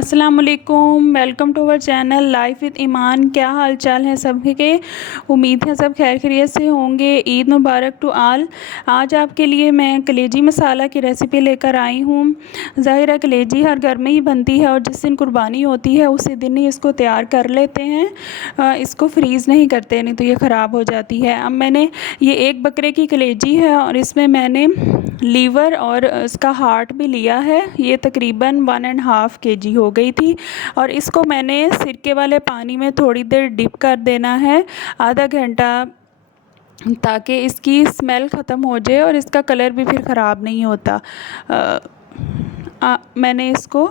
अस्सलामुअलैकुम, welcome to our channel life with Iman. क्या हाल चाल है सबके? उम्मीद है सब खैर खैरियत से होंगे। ईद मुबारक टू आल। आज आपके लिए मैं कलेजी मसाला की रेसिपी लेकर आई हूँ। ज़ाहिर है कलेजी हर घर में ही बनती है और जिस दिन कुर्बानी होती है उसी दिन ही इसको तैयार कर लेते हैं। इसको फ्रीज़ नहीं करते, नहीं तो ये ख़राब हो जाती है। अब मैंने ये एक बकरे की कलेजी है और इसमें मैंने लीवर और इसका हार्ट भी लिया है। ये तकरीबन 1.5 kg हो गई थी और इसको मैंने सिरके वाले पानी में थोड़ी देर डिप कर देना है, आधा घंटा, ताकि इसकी स्मेल ख़त्म हो जाए और इसका कलर भी फिर ख़राब नहीं होता। मैंने इसको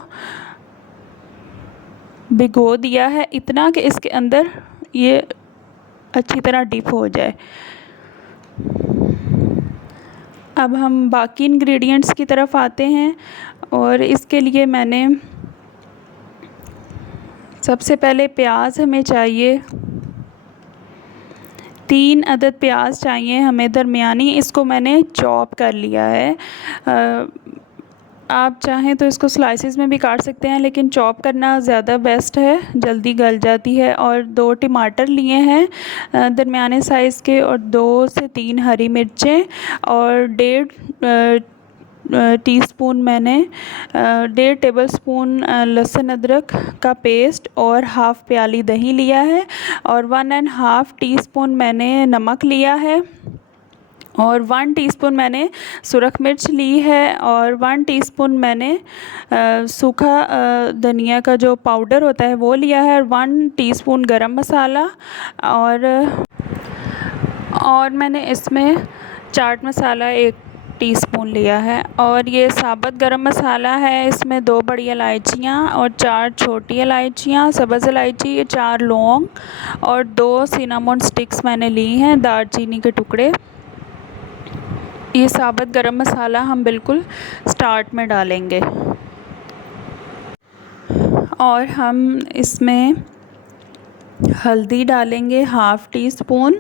भिगो दिया है इतना कि इसके अंदर ये अच्छी तरह डिप हो जाए। अब हम बाकी इंग्रेडिएंट्स की तरफ आते हैं और इसके लिए मैंने सबसे पहले प्याज हमें चाहिए, 3 अदद प्याज चाहिए हमें दरमियानी। इसको मैंने चॉप कर लिया है। आप चाहें तो इसको स्लाइसेस में भी काट सकते हैं, लेकिन चॉप करना ज़्यादा बेस्ट है, जल्दी गल जाती है। और 2 टमाटर लिए हैं दरमियाने साइज़ के, और 2 से 3 हरी मिर्चें, और 1.5 टीस्पून मैंने 1.5 टेबलस्पून लहसुन अदरक का पेस्ट और हाफ़ प्याली दही लिया है, और 1.5 टीस्पून मैंने नमक लिया है, और 1 टीस्पून मैंने सुरख मिर्च ली है, और 1 टीस्पून मैंने सूखा धनिया का जो पाउडर होता है वो लिया है, और 1 टीस्पून गरम मसाला, और मैंने इसमें चाट मसाला 1 टीस्पून लिया है। और ये साबुत गरम मसाला है। इसमें 2 बड़ी इलायचियाँ और 4 छोटी इलायचियाँ, सब्ज़ इलायची, 4 लौंग और 2 सिनामोन स्टिक्स मैंने ली हैं, दालचीनी के टुकड़े। ये साबुत गरम मसाला हम बिल्कुल स्टार्ट में डालेंगे, और हम इसमें हल्दी डालेंगे 1/2 टीस्पून,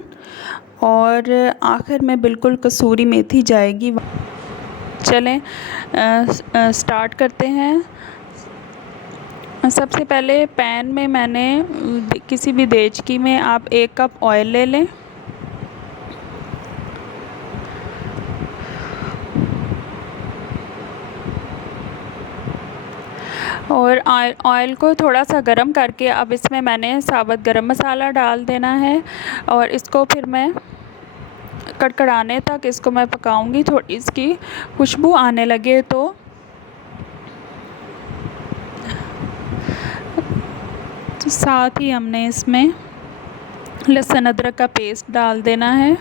और आखिर में बिल्कुल कसूरी मेथी जाएगी। चलें स्टार्ट करते हैं। सबसे पहले पैन में मैंने किसी भी देचकी में आप 1 कप ऑयल ले लें, और ऑयल को थोड़ा सा गरम करके अब इसमें मैंने साबुत गरम मसाला डाल देना है, और इसको फिर मैं कड़कड़ाने तक इसको मैं पकाऊंगी। थोड़ी इसकी खुशबू आने लगे तो साथ ही हमने इसमें लहसुन अदरक का पेस्ट डाल देना है,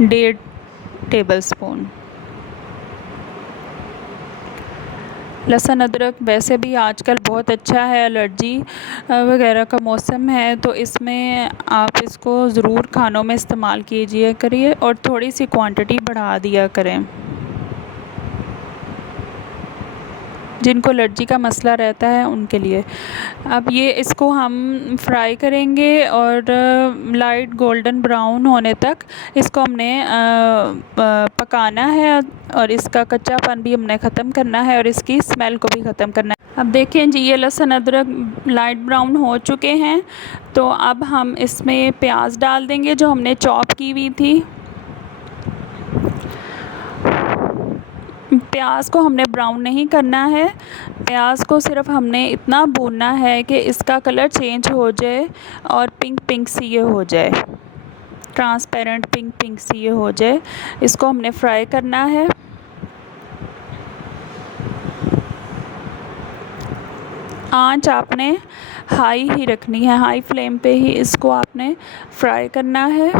1.5 टेबलस्पून। लहसुन अदरक वैसे भी आजकल बहुत अच्छा है, एलर्जी वगैरह का मौसम है, तो इसमें आप इसको ज़रूर खानों में इस्तेमाल कीजिए करिए, और थोड़ी सी क्वांटिटी बढ़ा दिया करें। जिनको एलर्जी का मसला रहता है उनके लिए। अब ये इसको हम फ्राई करेंगे और लाइट गोल्डन ब्राउन होने तक इसको हमने पकाना है, और इसका कच्चापन भी हमने ख़त्म करना है और इसकी स्मेल को भी ख़त्म करना है। अब देखें जी, ये लहसुन अदरक लाइट ब्राउन हो चुके हैं, तो अब हम इसमें प्याज डाल देंगे जो हमने चॉप की हुई थी। प्याज को हमने ब्राउन नहीं करना है, प्याज को सिर्फ हमने इतना भूनना है कि इसका कलर चेंज हो जाए और पिंक पिंक सी ये हो जाए, ट्रांसपेरेंट पिंक पिंक सी ये हो जाए। इसको हमने फ्राई करना है। आंच आपने हाई ही रखनी है, हाई फ्लेम पे ही इसको आपने फ्राई करना है।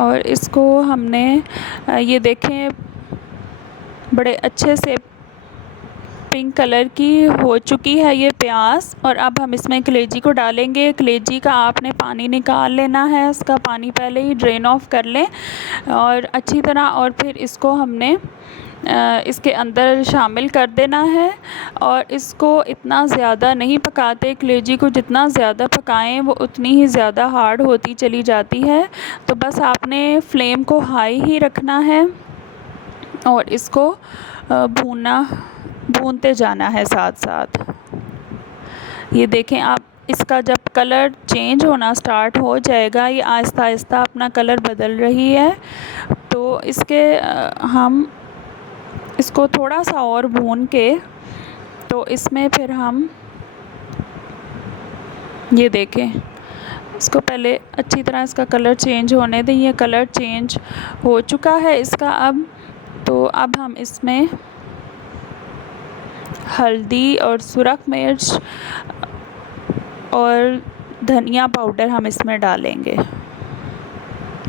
और इसको हमने ये देखें बड़े अच्छे से पिंक कलर की हो चुकी है ये प्याज, और अब हम इसमें कलेजी को डालेंगे। कलेजी का आपने पानी निकाल लेना है, उसका पानी पहले ही ड्रेन ऑफ कर लें और अच्छी तरह, और फिर इसको हमने इसके अंदर शामिल कर देना है। और इसको इतना ज़्यादा नहीं पकाते, कलेजी को जितना ज़्यादा पकाएं वो उतनी ही ज़्यादा हार्ड होती चली जाती है। तो बस आपने फ्लेम को हाई ही रखना है और इसको भूनते जाना है साथ साथ। ये देखें आप, इसका जब कलर चेंज होना स्टार्ट हो जाएगा, ये आहिस्ता आहिस्ता अपना कलर बदल रही है, तो हम इसको थोड़ा सा और भून के तो इसमें फिर हम ये देखें, इसको पहले अच्छी तरह इसका कलर चेंज होने दें। ये कलर चेंज हो चुका है इसका अब। तो अब हम इसमें हल्दी और सुरख मिर्च और धनिया पाउडर हम इसमें डालेंगे।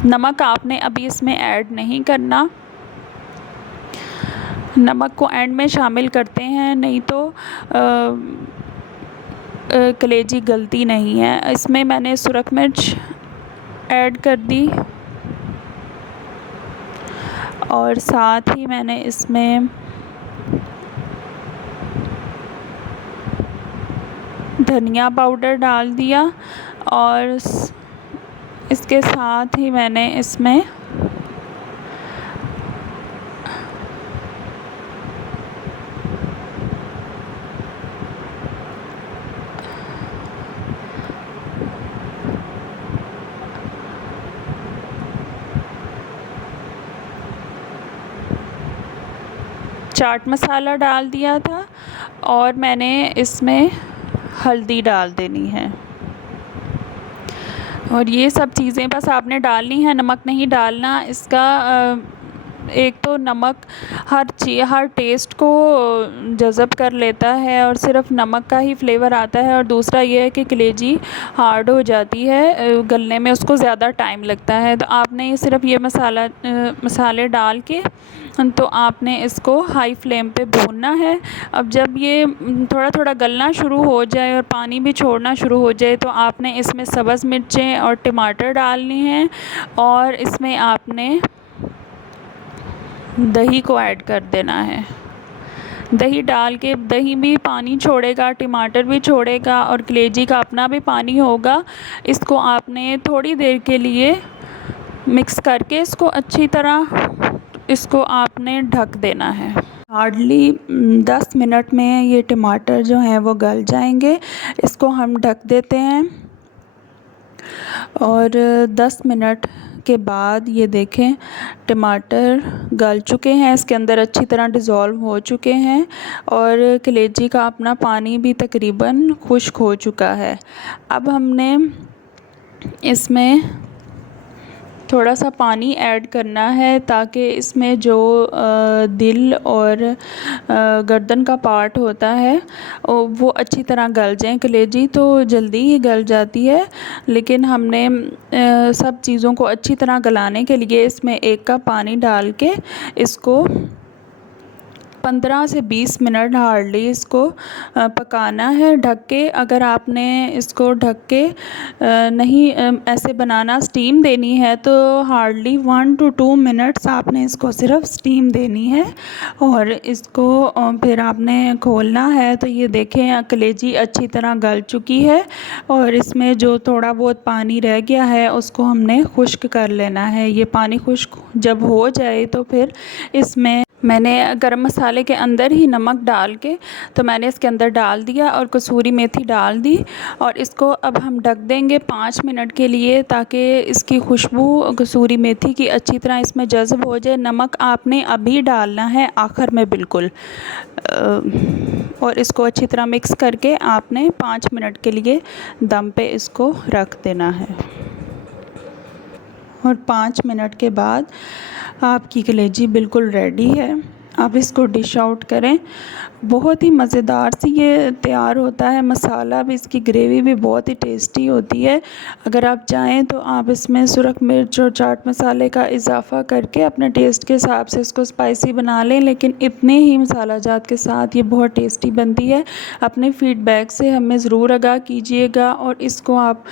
नमक आपने अभी इसमें ऐड नहीं करना, नमक को एंड में शामिल करते हैं, नहीं तो कलेजी गलती नहीं है। इसमें मैंने सुरख मिर्च ऐड कर दी और साथ ही मैंने इसमें धनिया पाउडर डाल दिया और इसके साथ ही मैंने इसमें चाट मसाला डाल दिया था और मैंने इसमें हल्दी डाल देनी है। और ये सब चीज़ें बस आपने डालनी है, नमक नहीं डालना। इसका एक तो नमक हर टेस्ट को जज़ब कर लेता है और सिर्फ नमक का ही फ्लेवर आता है, और दूसरा ये है कि कलेजी हार्ड हो जाती है, गलने में उसको ज़्यादा टाइम लगता है। तो आपने सिर्फ ये मसाले डाल के तो आपने इसको हाई फ्लेम पे भूनना है। अब जब ये थोड़ा थोड़ा गलना शुरू हो जाए और पानी भी छोड़ना शुरू हो जाए तो आपने इसमें सब्ज़ मिर्चें और टमाटर डालनी हैं और इसमें आपने दही को ऐड कर देना है। दही डाल के, दही भी पानी छोड़ेगा, टमाटर भी छोड़ेगा और कलेजी का अपना भी पानी होगा। इसको आपने थोड़ी देर के लिए मिक्स करके इसको अच्छी तरह इसको आपने ढक देना है। हार्डली 10 मिनट में ये टमाटर जो हैं वो गल जाएंगे। इसको हम ढक देते हैं और 10 मिनट के बाद ये देखें टमाटर गल चुके हैं, इसके अंदर अच्छी तरह डिज़ोल्व हो चुके हैं और कलेजी का अपना पानी भी तकरीबन खुश्क हो चुका है। अब हमने इसमें थोड़ा सा पानी ऐड करना है ताकि इसमें जो दिल और गर्दन का पार्ट होता है वो अच्छी तरह गल जाए। कलेजी तो जल्दी ही गल जाती है, लेकिन हमने सब चीज़ों को अच्छी तरह गलाने के लिए इसमें 1 कप पानी डाल के इसको 15 से 20 मिनट हार्डली इसको पकाना है ढक के। अगर आपने इसको ढक के नहीं ऐसे बनाना, स्टीम देनी है, तो हार्डली 1 to 2 मिनट्स आपने इसको सिर्फ स्टीम देनी है और इसको फिर आपने खोलना है। तो ये देखें कलेजी अच्छी तरह गल चुकी है और इसमें जो थोड़ा बहुत पानी रह गया है उसको हमने खुश्क कर लेना है। ये पानी खुश्क जब हो जाए तो फिर इसमें मैंने गरम मसाले के अंदर ही नमक डाल के तो मैंने इसके अंदर डाल दिया और कसूरी मेथी डाल दी और इसको अब हम ढक देंगे 5 मिनट के लिए ताकि इसकी खुशबू कसूरी मेथी की अच्छी तरह इसमें जज़ब हो जाए। नमक आपने अभी डालना है आखिर में बिल्कुल, और इसको अच्छी तरह मिक्स करके आपने 5 मिनट के लिए दम पे इसको रख देना है। और 5 मिनट के बाद आपकी कलेजी बिल्कुल रेडी है। आप इसको डिश आउट करें, बहुत ही मज़ेदार सी ये तैयार होता है। मसाला भी, इसकी ग्रेवी भी बहुत ही टेस्टी होती है। अगर आप चाहें तो आप इसमें सुरख मिर्च और चाट मसाले का इजाफ़ा करके अपने टेस्ट के हिसाब से इसको स्पाइसी बना लें, लेकिन इतने ही मसाला जात के साथ ये बहुत टेस्टी बनती है। अपने फ़ीडबैक से हमें ज़रूर आगाह कीजिएगा और इसको आप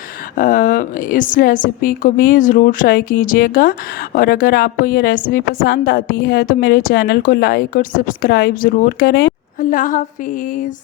इस रेसिपी को भी ज़रूर ट्राई कीजिएगा। और अगर आपको ये रेसिपी पसंद आती है तो मेरे चैनल को लाइक और सब्सक्राइब ज़रूर करें। अल्लाह हाफिज़।